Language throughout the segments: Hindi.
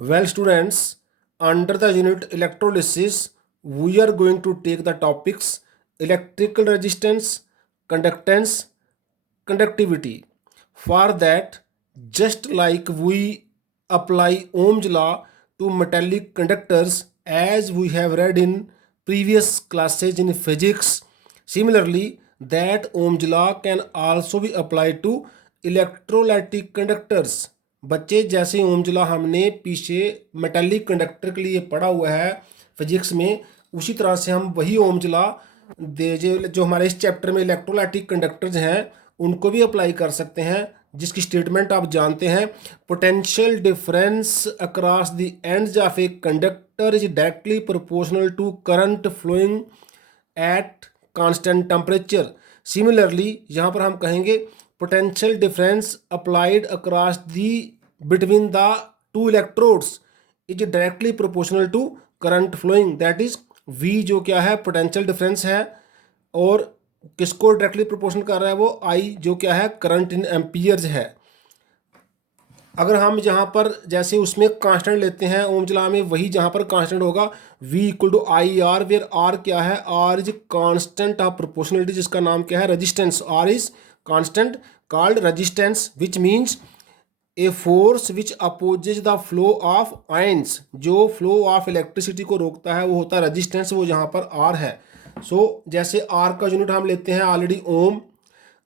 Well, students, under the unit electrolysis, we are going to take the topics electrical resistance, conductance, conductivity. For that, just like we apply Ohm's law to metallic conductors as we have read in previous classes in physics, similarly, that Ohm's law can also be applied to electrolytic conductors. बच्चे जैसे ओम्स लॉ हमने पीछे मेटालिक कंडक्टर के लिए पढ़ा हुआ है फिजिक्स में, उसी तरह से हम वही ओम्स लॉ दे जो हमारे इस चैप्टर में इलेक्ट्रोलाइटिक कंडक्टर्स हैं उनको भी अप्लाई कर सकते हैं, जिसकी स्टेटमेंट आप जानते हैं। Potential difference across the ends of a conductor is directly proportional to current flowing at constant temperature. Similarly यहाँ पर हम कहेंगे potential difference applied across the between the two electrodes is directly proportional to current flowing, that is we जो क्या है पोटेंशियल डिफरेंस है और किसको डायरेक्टली प्रोपोर्शनल कर रहा है वो आई जो क्या है करंट इन एम्पियर्स है। अगर हम जहाँ पर जैसे उसमें कांस्टेंट लेते हैं ओम्स लॉ में, वही जहाँ पर कांस्टेंट होगा V equal to I R, where R क्या है, R is constant of proportionality, जिसका नाम क्या है resistance. R is constant called resistance which means a force which opposes the flow of ions. जो फ्लो ऑफ इलेक्ट्रिसिटी को रोकता है वो होता है रेजिस्टेंस, वो जहाँ पर आर है। जैसे आर का यूनिट हम लेते हैं ऑलरेडी ओम,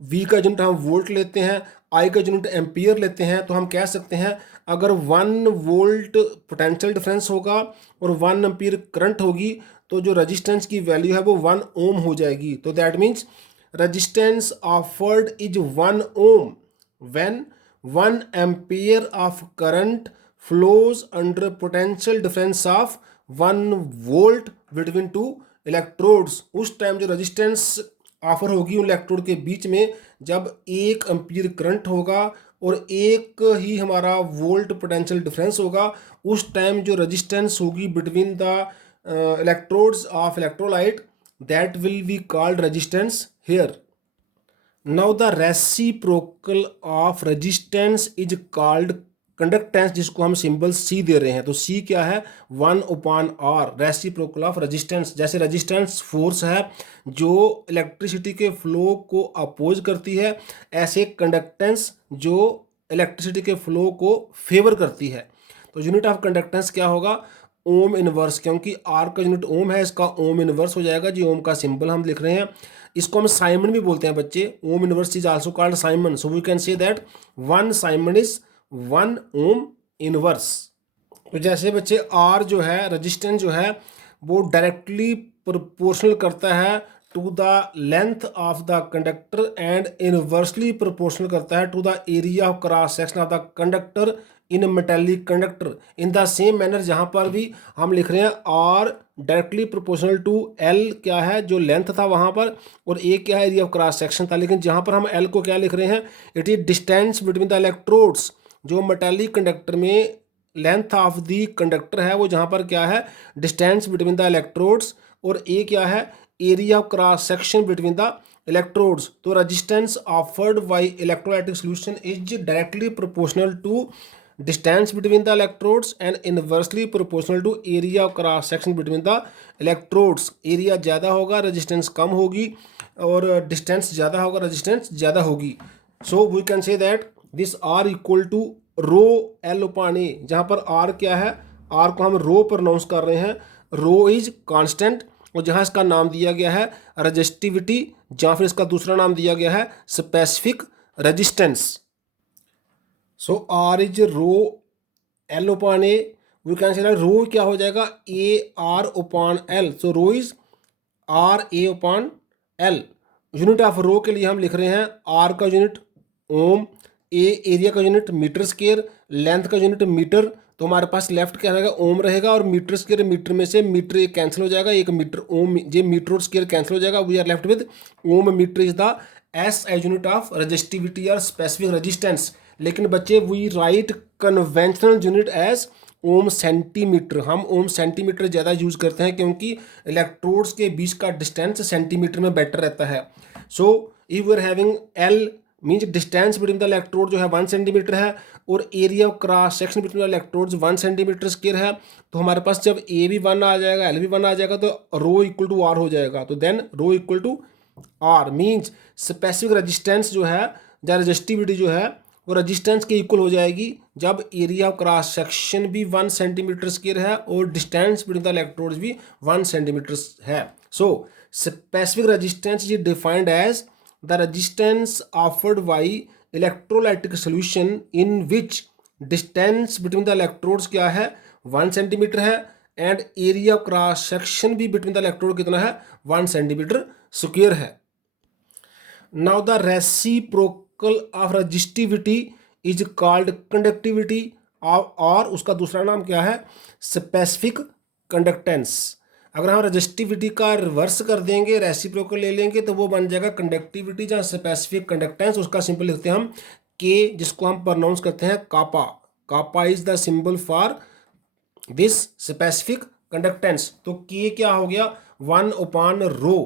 वी का यूनिट हम वोल्ट लेते हैं, आई का यूनिट एम्पियर लेते हैं। तो हम कह सकते हैं अगर 1 वोल्ट पोटेंशियल डिफरेंस होगा और 1 एम्पियर करंट होगी तो जो रेजिस्टेंस की वैल्यू है वो 1 ओम हो जाएगी। तो that means resistance offered is 1 ohm when 1 ampere of current flows under potential difference of 1 volt between two electrodes. उस टाइम जो रेजिस्टेंस ऑफर होगी उन इलेक्ट्रोड के बीच में जब 1 एम्पीयर करंट होगा और एक ही हमारा वोल्ट पोटेंशियल डिफरेंस होगा, उस टाइम जो रेजिस्टेंस होगी between the electrodes of electrolyte that will be called resistance here. Now the reciprocal of resistance is called conductance, जिसको हम सिंबल सी दे रहे हैं। तो सी क्या है 1/r, रेसिप्रोकल ऑफ रेजिस्टेंस। जैसे रेजिस्टेंस फोर्स है जो इलेक्ट्रिसिटी के फ्लो को अपोज करती है, ऐसे कंडक्टेंस जो इलेक्ट्रिसिटी के फ्लो को फेवर करती है। तो यूनिट ऑफ कंडक्टेंस क्या होगा ओम इनवर्स, क्योंकि आर का यूनिट ओम है, इसका ओम इनवर्स हो जाएगा। जी ओम का सिंबल हम लिख रहे हैं, इसको हम साइमन भी बोलते हैं बच्चे। Ohm inverse is also called siemens, so we can say that 1 siemens is 1 ohm inverse. तो जैसे बच्चे आर जो है रेजिस्टेंस जो है वो डायरेक्टली प्रोपोर्शनल करता है to the length of the conductor and inversely proportional करता है to the area of cross section of the conductor in metallic conductor. In the same manner जहाँ पर भी हम लिख रहे हैं R directly proportional to L क्या है जो लेंथ था वहाँ पर, और ए क्या है एरिया ऑफ क्रॉस सेक्शन था। लेकिन जहाँ पर हम एल को क्या लिख रहे हैं it is distance between the electrodes. जो मेटेलिक कंडक्टर में लेंथ ऑफ द कंडक्टर है वो जहाँ पर क्या है डिस्टेंस बिटवीन द इलेक्ट्रोड्स, और ए क्या है area of cross section between the electrodes. तो resistance offered by electrolytic solution is directly proportional to distance between the electrodes and inversely proportional to area of cross section between the electrodes. Area ज़्यादा होगा रेजिस्टेंस कम होगी, और डिस्टेंस ज़्यादा होगा रेजिस्टेंस ज़्यादा होगी। So we can say that this R equal to rho l upon A, जहाँ पर आर क्या है आर को हम रो प्रोनाउंस कर रहे हैं, रो इज कांस्टेंट, और जहाँ इसका नाम दिया गया है रेजिस्टिविटी, जहाँ फिर इसका दूसरा नाम दिया गया है specific resistance. So R is rho l upon A, we can say rho क्या हो जाएगा A R upon l. So rho is R A upon l. Unit of rho के लिए हम लिख रहे हैं आर का यूनिट ओम, ए एरिया का यूनिट मीटर स्क्वायर, लेंथ का यूनिट मीटर। तो हमारे पास लेफ्ट क्या रहेगा ओम रहेगा, और मीटर स्क्वायर मीटर में से मीटर एक कैंसिल हो जाएगा, एक मीटर ओम जे मीटर और स्क्वायर कैंसिल हो जाएगा, we are left with ohm metre is the S I unit of resistivity और स्पेसिफिक रेजिस्टेंस। लेकिन बच्चे we write conventional unit as ohm centimetre. हम ओम सेंटीमीटर ज़्यादा यूज़ करते हैं क्योंकि इलेक्ट्रोड्स के बीच का डिस्टेंस सेंटीमीटर में बेटर रहता है। So if we are having L means distance between the electrode जो है 1 सेंटीमीटर है और area of cross section between the electrodes 1 centimetre square है। तो हमारे पास जब ए भी 1 आ जाएगा, एल भी 1 आ जाएगा, तो रो इक्वल टू आर हो जाएगा। तो then rho equal to R means specific resistance जो है या रेजिस्टिविटी जो है वो रेजिस्टेंस के इक्वल हो जाएगी जब एरिया ऑफ क्रॉस सेक्शन भी 1 सेंटीमीटर स्क्वायर है और डिस्टेंस बिटवीन द इलेक्ट्रोड्स भी 1 सेंटीमीटर है। So specific resistance is defined as the resistance offered by electrolytic solution in which distance between the electrodes क्या है 1 सेंटीमीटर है and area of cross section भी बिटवीन द इलेक्ट्रोड कितना है 1 सेंटीमीटर स्क्वायर है। Now the reciprocal of resistivity is called conductivity और उसका दूसरा नाम क्या है स्पेसिफिक कंडक्टेंस। अगर हम रेजिस्टिविटी का रिवर्स कर देंगे, रेसिप्रोकल ले लेंगे, तो वो बन जाएगा कंडक्टिविटी जहाँ स्पेसिफिक कंडक्टेंस। उसका सिंपल लिखते हैं हम के, जिसको हम प्रोनाउंस करते हैं kappa. Kappa is the symbol for this specific conductance. तो के क्या हो गया 1/रो,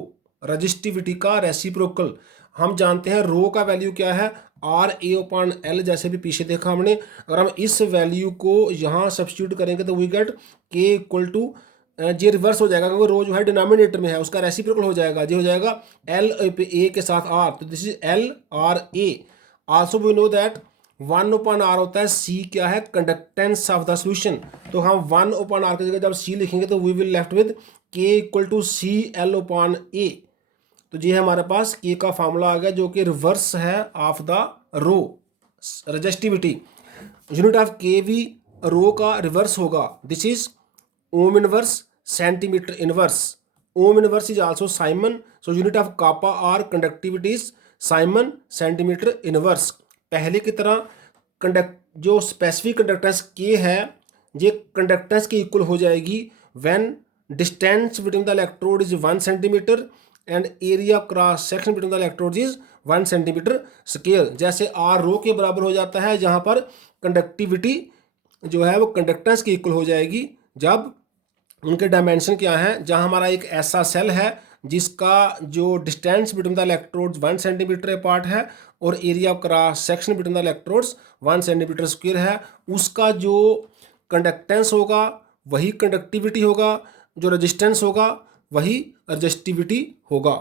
रेजिस्टिविटी का रेसिप्रोकल। हम जानते हैं रो का वैल्यू क्या है RA/L, जैसे भी पीछे देखा हमने। अगर हम इस वैल्यू को यहाँ सब्स्टिट्यूट करेंगे तो वी गेट के इक्वल टू, ये रिवर्स हो जाएगा क्योंकि रो जो है डिनोमिनेटर में है, उसका रेसिप्रोकल हो जाएगा, जो हो जाएगा एल ए के साथ आर, तो this is L R A. Also we know that 1/r होता है सी, क्या है कंडक्टेंस ऑफ द सोल्यूशन। तो हम 1/r की जगह जब सी लिखेंगे तो वी विल लेफ्ट विद के इक्वल टू सी L/A। तो ये हमारे पास के का फार्मूला आ गया जो कि रिवर्स है of the rho resistivity. Unit of K भी रो का रिवर्स होगा, this is ohm inverse centimetre inverse. Ohm inverse is also siemens, so unit of kappa or conductivity is siemens centimetre inverse. पहले की तरह कंडक्ट जो स्पेसिफिक कंडक्टेंस के है ये कंडक्टेंस के इक्वल हो जाएगी when distance between the electrode is 1 centimetre and area of cross section between the electrode is 1 centimetre square. जैसे आर रो के बराबर हो जाता है, जहाँ पर कंडक्टिविटी जो है वो कंडक्टेंस के इक्वल हो जाएगी जब उनके डायमेंशन क्या हैं। जहां हमारा एक ऐसा सेल है जिसका जो distance between the electrodes 1 centimetre apart है और area of cross section between the electrodes 1 centimetre square है, उसका जो कंडक्टेंस होगा वही कंडक्टिविटी होगा, जो रेजिस्टेंस होगा वही रेजिस्टिविटी होगा।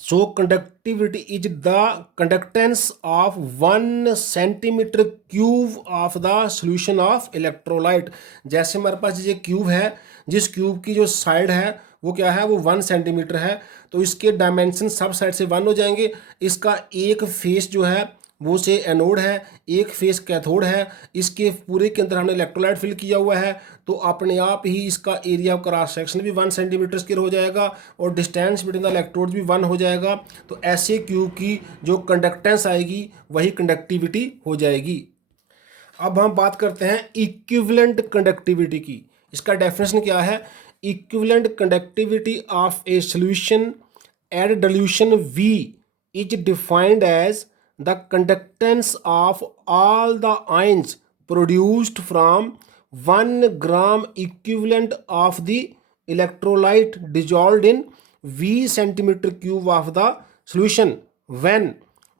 So conductivity is the conductance of 1 centimeter cube of the solution of electrolyte। जैसे हमारे पास ये क्यूब है, जिस क्यूब की जो साइड है वो क्या है वो 1 सेंटीमीटर है, तो इसके डायमेंशन सब साइड से 1 हो जाएंगे। इसका एक फेस जो है वो से एनोड है, एक फेस कैथोड है, इसके पूरे के अंदर हमने इलेक्ट्रोलाइट फिल किया हुआ है, तो अपने आप ही इसका एरिया ऑफ क्रॉस सेक्शन भी 1 सेंटीमीटर स्क्वायर हो जाएगा और डिस्टेंस बिटवीन द इलेक्ट्रोड भी 1 हो जाएगा। तो ऐसे क्यूब की जो कंडक्टेंस आएगी वही कंडक्टिविटी हो जाएगी। अब हम बात करते हैं इक्विवेलेंट कंडक्टिविटी की। इसका डेफिनेशन क्या है? Equivalent conductivity of a solution at dilution V is defined as the conductance of all the ions produced from 1 gram equivalent of the electrolyte dissolved in V centimeter cube of the solution when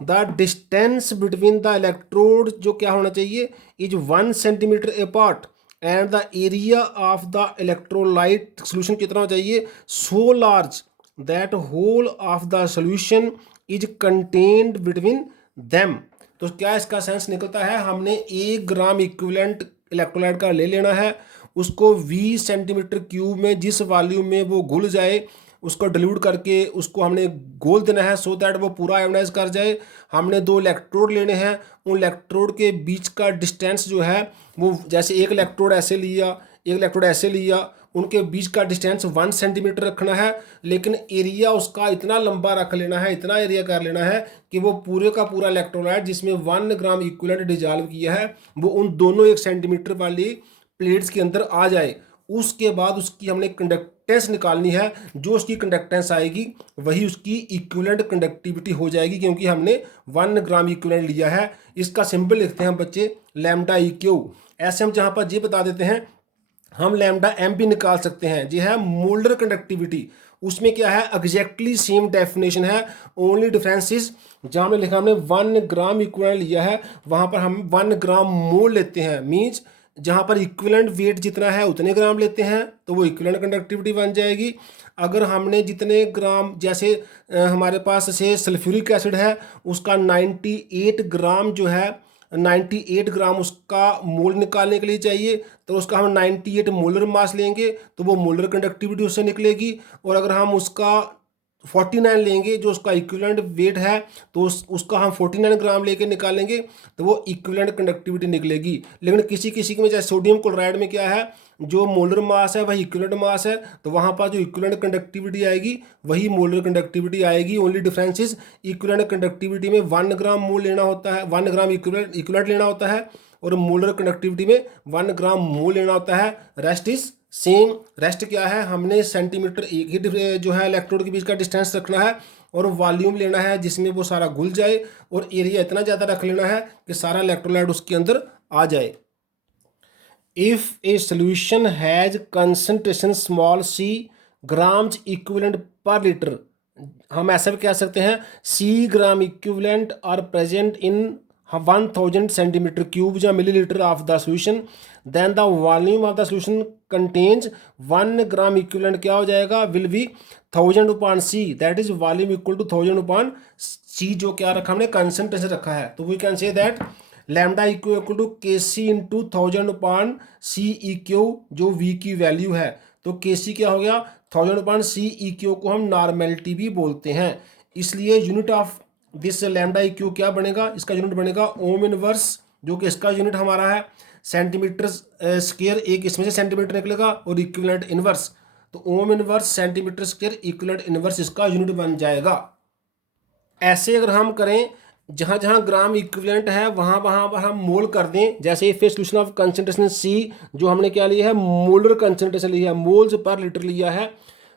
the distance between the electrodes जो क्या होना चाहिए is 1 centimeter apart and the area of the electrolyte solution कितना होना चाहिए so large that whole of the solution is contained between them. तो क्या इसका सेंस निकलता है? हमने 1 ग्राम इक्विवेलेंट इलेक्ट्रोलाइट का ले लेना है, उसको 20 सेंटीमीटर क्यूब में जिस वॉल्यूम में वो घुल जाए उसको डिल्यूट करके उसको हमने घोल देना है सो दैट वो पूरा आयोनाइज कर जाए। हमने 2 इलेक्ट्रोड लेने हैं, उन इलेक्ट्रोड के बीच का डिस्टेंस जो है वो जैसे एक इलेक्ट्रोड ऐसे लिया, एक इलेक्ट्रोड ऐसे लिया, उनके बीच का डिस्टेंस 1 सेंटीमीटर रखना है, लेकिन एरिया उसका इतना लंबा रख लेना है, इतना एरिया कर लेना है कि वो पूरे का पूरा इलेक्ट्रोलाइट जिसमें 1 ग्राम इक्विवेलेंट डिजॉल्व किया है वो उन दोनों 1 सेंटीमीटर वाली प्लेट्स के अंदर आ जाए। उसके बाद उसकी हमने कंडक्टेंस निकालनी है, जो उसकी कंडक्टेंस आएगी वही उसकी इक्विवेलेंट कंडक्टिविटी हो जाएगी, क्योंकि हमने 1 ग्राम इक्विवेलेंट लिया है। इसका सिंबल लिखते हैं बच्चे लैम्डा EQ। ऐसे हम जहाँ पर ये बता देते हैं हम लैम्डा एम भी निकाल सकते हैं। जी है मोलर कंडक्टिविटी, उसमें क्या है एग्जैक्टली सेम डेफिनेशन है, ओनली डिफरेंस इज जहाँ हमने लिखा हमने 1 ग्राम इक्विवेलेंट लिया है वहाँ पर हम 1 ग्राम मोल लेते हैं। मीन्स जहाँ पर इक्विवेलेंट वेट जितना है उतने ग्राम लेते हैं तो वो इक्विवेलेंट कंडक्टिविटी बन जाएगी। अगर हमने जितने ग्राम जैसे हमारे पास से सल्फ्यूरिक एसिड है उसका 98 ग्राम जो है 98 ग्राम उसका मोल निकालने के लिए चाहिए, तो उसका हम 98 मोलर मास लेंगे तो वो मोलर कंडक्टिविटी उससे निकलेगी। और अगर हम उसका 49 लेंगे जो उसका इक्विवेलेंट वेट है तो उसका हम 49 ग्राम लेके निकालेंगे तो वो इक्विवेलेंट कंडक्टिविटी निकलेगी। लेकिन किसी किसी में जैसे सोडियम क्लोराइड में क्या है जो मोलर मास है वही इक्विवेलेंट मास है, तो वहाँ पर जो इक्विवेलेंट कंडक्टिविटी आएगी वही मोलर कंडक्टिविटी आएगी। Only difference is equivalent conductivity में 1 ग्राम मोल लेना होता है, 1 ग्राम इक्विवेलेंट लेना होता है, और मोलर कंडक्टिविटी में 1 ग्राम मोल लेना होता है। Rest is same. रेस्ट क्या है, हमने सेंटीमीटर एक ही जो है इलेक्ट्रोड के बीच का डिस्टेंस रखना है और वॉल्यूम लेना है जिसमें वो सारा घुल जाए, और एरिया इतना ज़्यादा रख लेना है कि सारा इलेक्ट्रोलाइट उसके अंदर आ जाए। If a solution has concentration small C grams equivalent per litre, हम ऐसा भी कह सकते हैं C gram equivalent are present in 1000 centimetre cube या millilitre of the solution, then the volume of the solution contains 1 gram equivalent क्या हो जाएगा will be 1000 upon C, that is volume equal to 1000 upon C, जो क्या रखा हमने कंसंट्रेशन रखा है। तो we can say that lambda equal to K C into 1000 upon C E Q, जो वी की वैल्यू है। तो के सी क्या हो गया 1000 upon सी ई क्यू को हम नॉर्मेलिटी भी बोलते हैं। इसलिए unit of this lambda E Q क्या बनेगा, इसका यूनिट बनेगा ओम इनवर्स, जो कि इसका यूनिट हमारा है सेंटीमीटर स्क्वायर, एक इसमें से सेंटीमीटर निकलेगा, और इक्विवेलेंट इनवर्स, तो ओम inverse centimetre square equivalent inverse इसका यूनिट बन जाएगा। ऐसे अगर हम करें जहाँ जहाँ ग्राम इक्विवेलेंट है वहाँ वहाँ पर हम मोल कर दें, जैसे फिर सोल्यूशन ऑफ कंसंट्रेशन सी जो हमने क्या लिया है मोलर कंसंट्रेशन लिया है, मोल्स पर लीटर लिया है।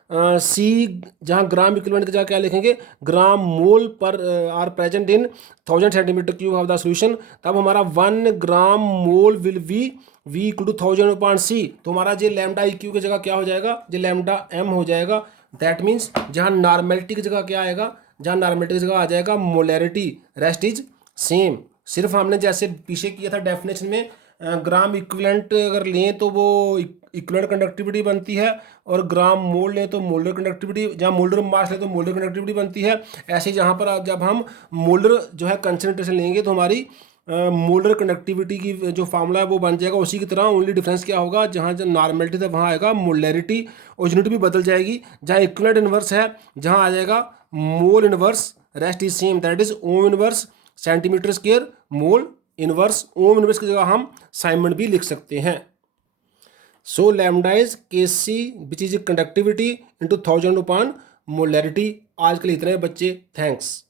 सी जहाँ ग्राम इक्विवेलेंट की जगह क्या लिखेंगे ग्राम मोल पर are present in 1000 centimetre cube of the solution, तब हमारा 1 gram mole will be V equal to 1000 upon C. तो हमारा जो लैम्डा ई क्यू की जगह क्या हो जाएगा, जो लैम्डा एम हो जाएगा। दैट मीन्स जहाँ नॉर्मेलिटी की जगह क्या आएगा, जहाँ नॉर्मेलिटी की जगह आ जाएगा मोलैरिटी। Rest is same. सिर्फ हमने जैसे पीछे किया था डेफिनेशन में ग्राम इक्विवेलेंट अगर लें तो वो इक्विवेलेंट कंडक्टिविटी बनती है, और ग्राम मोल लें तो मोलर कंडक्टिविटी, जहाँ मोलर मास लें तो मोलर कंडक्टिविटी बनती है। ऐसे जहाँ पर जब हम मोलर जो है कंसनट्रेशन लेंगे तो हमारी मोलर कंडक्टिविटी की जो फार्मूला है वो बन जाएगा उसी की तरह। ओनली डिफरेंस क्या होगा, जहाँ जब नॉर्मेलिटी था वहाँ आएगा मोलैरिटी, और यूनिट भी बदल जाएगी। जहाँ इक्विवेलेंट इनवर्स है जहाँ आ जाएगा mole inverse. Rest is same, that is ohm inverse centimetre square mole inverse. Ohm inverse की जगह हम साइमंड भी लिख सकते हैं। सो lambda is K C which is conductivity into 1000 upon molarity. आज के लिए इतना है बच्चे, थैंक्स।